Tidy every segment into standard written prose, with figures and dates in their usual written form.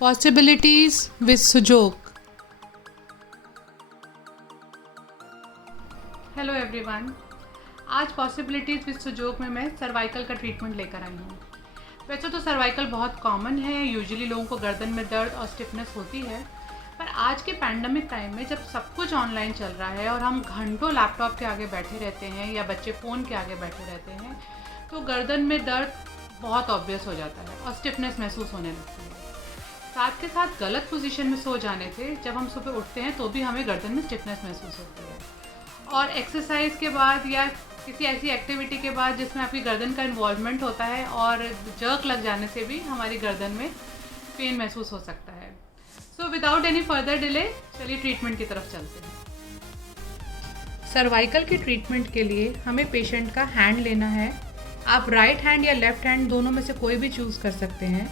Possibilities with Sujok. Hello everyone, आज possibilities with सुजोग में मैं सर्वाइकल का ट्रीटमेंट लेकर आई हूँ। वैसे तो सर्वाइकल बहुत कॉमन है, यूजुअली लोगों को गर्दन में दर्द और स्टिफनेस होती है, पर आज के पैंडमिक टाइम में जब सब कुछ ऑनलाइन चल रहा है और हम घंटों लैपटॉप के आगे बैठे रहते हैं या बच्चे फ़ोन के आगे बैठे रहते हैं, तो गर्दन में दर्द बहुत ऑब्वियस हो जाता है और स्टिफनेस महसूस होने लगती है। साथ के साथ गलत पोजीशन में सो जाने से जब हम सुबह उठते हैं तो भी हमें गर्दन में स्टिफनेस महसूस होती है, और एक्सरसाइज के बाद या किसी ऐसी एक्टिविटी के बाद जिसमें आपकी गर्दन का इन्वॉल्वमेंट होता है और जर्क लग जाने से भी हमारी गर्दन में पेन महसूस हो सकता है। So without any further delay चलिए ट्रीटमेंट की तरफ चलते हैं। सर्वाइकल के ट्रीटमेंट के लिए हमें पेशेंट का हैंड लेना है। आप राइट हैंड या लेफ्ट हैंड दोनों में से कोई भी चूज़ कर सकते हैं,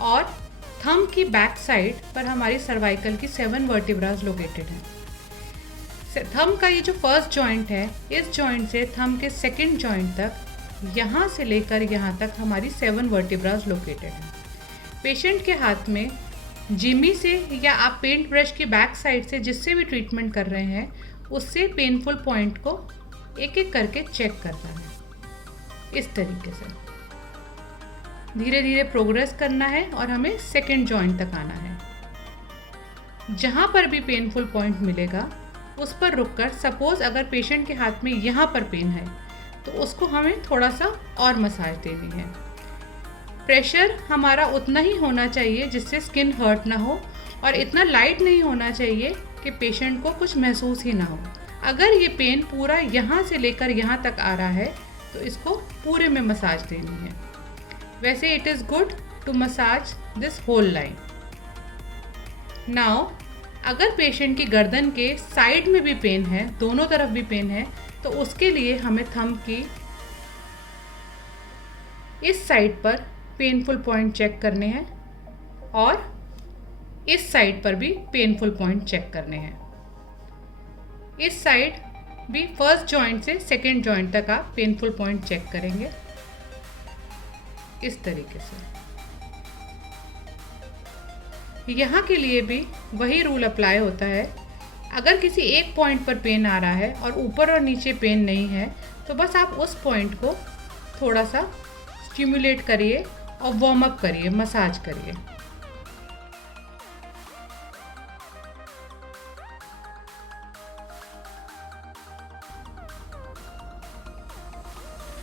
और थंब की बैक साइड पर हमारी सर्वाइकल की 7 वर्टिब्रास लोकेटेड हैं। थंब का ये जो फर्स्ट जॉइंट है, इस जॉइंट से थंब के सेकंड जॉइंट तक, यहाँ से लेकर यहाँ तक हमारी 7 वर्टिब्रास लोकेटेड हैं। पेशेंट के हाथ में जिमी से या आप पेंट ब्रश की बैक साइड से जिससे भी ट्रीटमेंट कर रहे हैं उससे पेनफुल पॉइंट को एक एक करके चेक करना है। इस तरीके से धीरे धीरे प्रोग्रेस करना है और हमें सेकंड जॉइंट तक आना है। जहाँ पर भी पेनफुल पॉइंट मिलेगा उस पर रुककर, सपोज़ अगर पेशेंट के हाथ में यहाँ पर पेन है तो उसको हमें थोड़ा सा और मसाज देनी है। प्रेशर हमारा उतना ही होना चाहिए जिससे स्किन हर्ट ना हो, और इतना लाइट नहीं होना चाहिए कि पेशेंट को कुछ महसूस ही ना हो। अगर ये पेन पूरा यहाँ से लेकर यहाँ तक आ रहा है तो इसको पूरे में मसाज देनी है। वैसे it is good to massage this whole line. Now अगर पेशेंट की गर्दन के साइड में भी पेन है, दोनों तरफ भी पेन है, तो उसके लिए हमें थंब की इस साइड पर पेनफुल पॉइंट चेक करने हैं और इस साइड पर भी पेनफुल पॉइंट चेक करने हैं। इस साइड भी फर्स्ट जॉइंट से सेकंड जॉइंट तक आप पेनफुल पॉइंट चेक करेंगे इस तरीके से। यहाँ के लिए भी वही रूल अप्लाई होता है। अगर किसी एक पॉइंट पर पेन आ रहा है और ऊपर और नीचे पेन नहीं है तो बस आप उस पॉइंट को थोड़ा सा स्टिमुलेट करिए और वार्म अप करिए, मसाज करिए।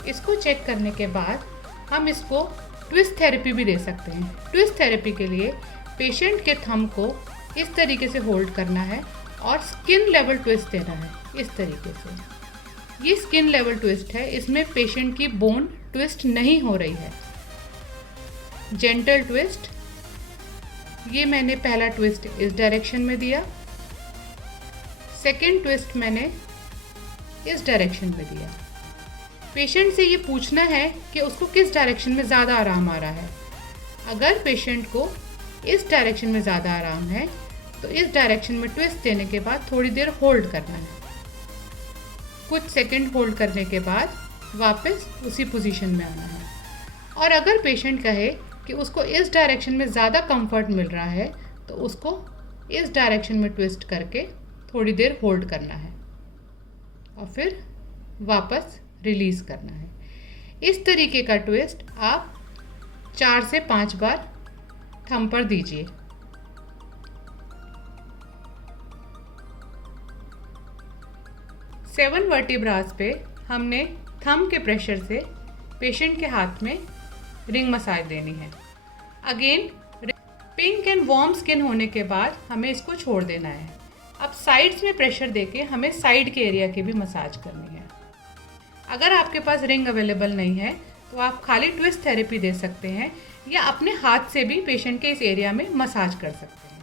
इसको चेक करने के बाद हम इसको ट्विस्ट थेरेपी भी दे सकते हैं। ट्विस्ट थेरेपी के लिए पेशेंट के थंब को इस तरीके से होल्ड करना है और स्किन लेवल ट्विस्ट देना है इस तरीके से। ये स्किन लेवल ट्विस्ट है, इसमें पेशेंट की बोन ट्विस्ट नहीं हो रही है। जेंटल ट्विस्ट, ये मैंने पहला ट्विस्ट इस डायरेक्शन में दिया, सेकेंड ट्विस्ट मैंने इस डायरेक्शन में दिया। पेशेंट से ये पूछना है कि उसको किस डायरेक्शन में ज़्यादा आराम आ रहा है। अगर पेशेंट को इस डायरेक्शन में ज़्यादा आराम है तो इस डायरेक्शन में ट्विस्ट देने के बाद थोड़ी देर होल्ड करना है। कुछ सेकंड होल्ड करने के बाद वापस उसी पोजीशन में आना है। और अगर पेशेंट कहे कि उसको इस डायरेक्शन में ज़्यादा कंफर्ट मिल रहा है तो उसको इस डायरेक्शन में ट्विस्ट करके थोड़ी देर होल्ड करना है और फिर वापस रिलीज़ करना है। इस तरीके का ट्विस्ट आप 4 से 5 बार थंब पर दीजिए। सेवन वर्टिब्रास पे हमने थंब के प्रेशर से पेशेंट के हाथ में रिंग मसाज देनी है। Again pink and warm skin होने के बाद हमें इसको छोड़ देना है। अब साइड्स में प्रेशर देके हमें साइड के एरिया की भी मसाज करनी है। अगर आपके पास रिंग अवेलेबल नहीं है तो आप खाली ट्विस्ट थेरेपी दे सकते हैं या अपने हाथ से भी पेशेंट के इस एरिया में मसाज कर सकते हैं।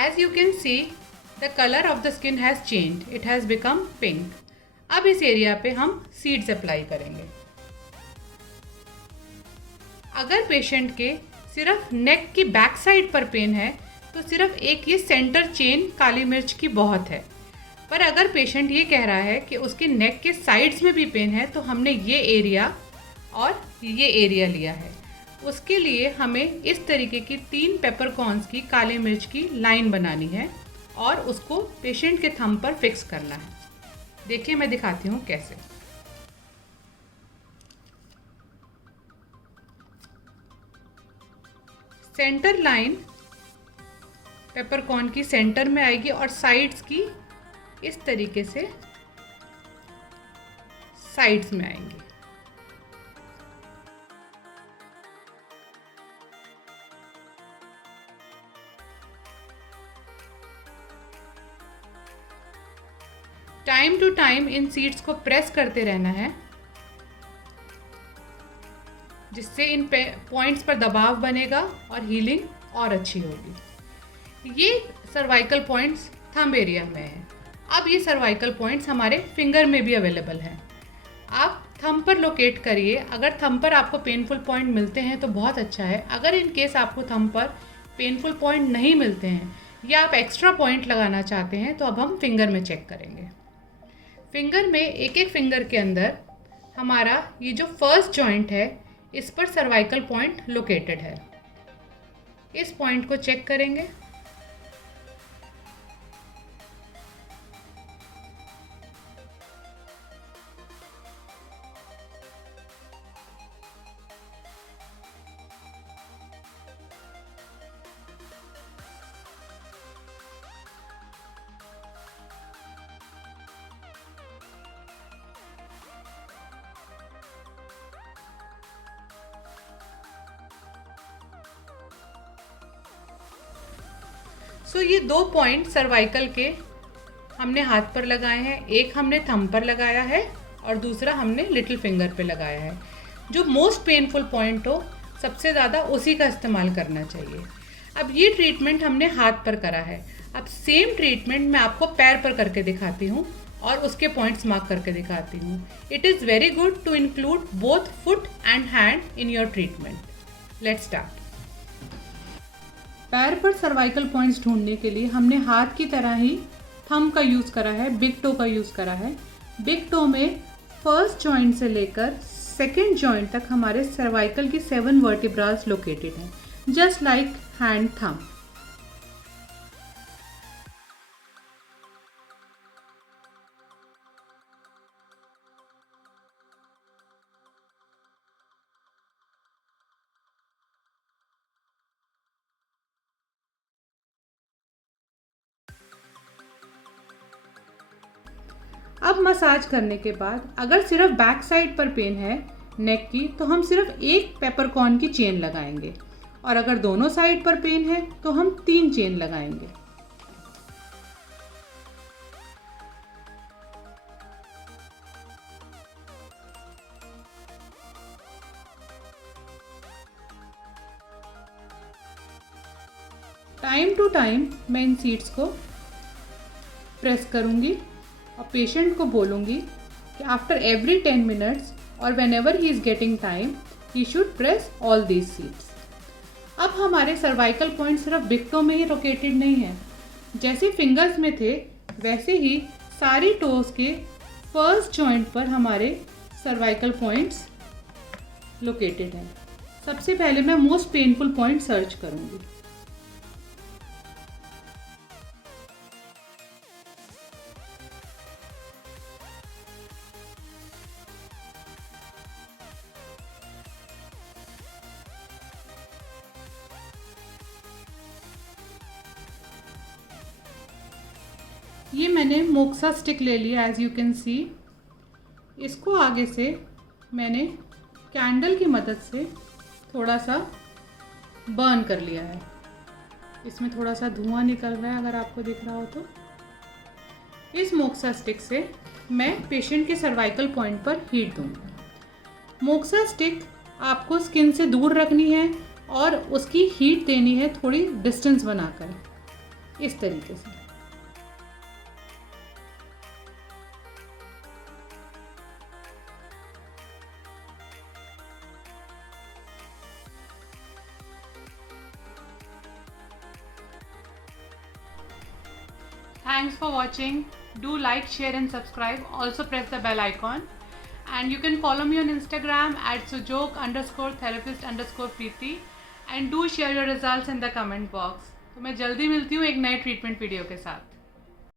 As you can see, the color of the skin has changed. It has become pink. अब इस एरिया पे हम सीड्स अप्लाई करेंगे। अगर पेशेंट के सिर्फ नेक की बैक साइड पर पेन है तो सिर्फ एक ये सेंटर चेन काली मिर्च की बहुत है। पर अगर पेशेंट ये कह रहा है कि उसके नेक के साइड्स में भी पेन है तो हमने ये एरिया और ये एरिया लिया है। उसके लिए हमें इस तरीके की 3 पेपरकॉर्न्स की काले मिर्च की लाइन बनानी है और उसको पेशेंट के थंब पर फिक्स करना है। देखिए मैं दिखाती हूँ कैसे। सेंटर लाइन पेपरकॉर्न की सेंटर में आएगी और साइड्स की इस तरीके से साइड्स में आएंगी। टाइम टू टाइम इन सीड्स को प्रेस करते रहना है, जिससे इन पॉइंट्स पर दबाव बनेगा और हीलिंग और अच्छी होगी। ये सर्वाइकल पॉइंट्स थंब एरिया में है। अब ये सर्वाइकल पॉइंट्स हमारे फिंगर में भी अवेलेबल हैं। आप थंब पर लोकेट करिए। अगर थंब पर आपको पेनफुल पॉइंट मिलते हैं तो बहुत अच्छा है। अगर इन केस आपको थंब पर पेनफुल पॉइंट नहीं मिलते हैं या आप एक्स्ट्रा पॉइंट लगाना चाहते हैं तो अब हम फिंगर में चेक करेंगे। फिंगर में एक एक फिंगर के अंदर हमारा ये जो फर्स्ट जॉइंट है इस पर सर्वाइकल पॉइंट लोकेटेड है। इस पॉइंट को चेक करेंगे। ये 2 पॉइंट सर्वाइकल के हमने हाथ पर लगाए हैं। एक हमने थंब पर लगाया है और दूसरा हमने लिटिल फिंगर पे लगाया है। जो मोस्ट पेनफुल पॉइंट हो सबसे ज़्यादा उसी का इस्तेमाल करना चाहिए। अब ये ट्रीटमेंट हमने हाथ पर करा है। अब सेम ट्रीटमेंट मैं आपको पैर पर करके दिखाती हूँ और उसके पॉइंट्स मार्क करके दिखाती हूँ। It is very good to include both foot and hand in your treatment. Let's start. पैर पर सर्वाइकल पॉइंट्स ढूंढने के लिए हमने हाथ की तरह ही थंब का यूज़ करा है, बिग टो का यूज़ करा है। बिग टो में फर्स्ट जॉइंट से लेकर सेकंड जॉइंट तक हमारे सर्वाइकल की 7 वर्टिब्रास लोकेटेड हैं, जस्ट लाइक हैंड थंब। अब मसाज करने के बाद अगर सिर्फ बैक साइड पर पेन है नेक की तो हम सिर्फ एक पेपरकॉर्न की चेन लगाएंगे और अगर दोनों साइड पर पेन है तो हम 3 चेन लगाएंगे। टाइम टू टाइम मैं इन सीड्स को प्रेस करूंगी और पेशेंट को बोलूँगी कि आफ्टर एवरी 10 मिनट्स और when ever he is getting time he should press all these seeds. अब हमारे सर्वाइकल पॉइंट सिर्फ बिग टो में ही लोकेटेड नहीं है। जैसे फिंगर्स में थे वैसे ही सारी टोज के फर्स्ट जॉइंट पर हमारे सर्वाइकल पॉइंट्स लोकेटेड हैं। सबसे पहले मैं मोस्ट पेनफुल पॉइंट सर्च करूँगी। ये मैंने मोक्सा स्टिक ले लिया एज यू कैन सी। इसको आगे से मैंने कैंडल की मदद से थोड़ा सा बर्न कर लिया है। इसमें थोड़ा सा धुआं निकल रहा है अगर आपको दिख रहा हो तो। इस मोक्सा स्टिक से मैं पेशेंट के सर्वाइकल पॉइंट पर हीट दूंगी। मोक्सा स्टिक आपको स्किन से दूर रखनी है और उसकी हीट देनी है थोड़ी डिस्टेंस बनाकर, इस तरीके से। Thanks for watching. Do like, share and subscribe. Also press the bell icon. And you can follow me on Instagram at sujok_therapist_preeti and do share your results in the comment box. तो मैं जल्दी मिलती हूँ एक नए treatment video के साथ.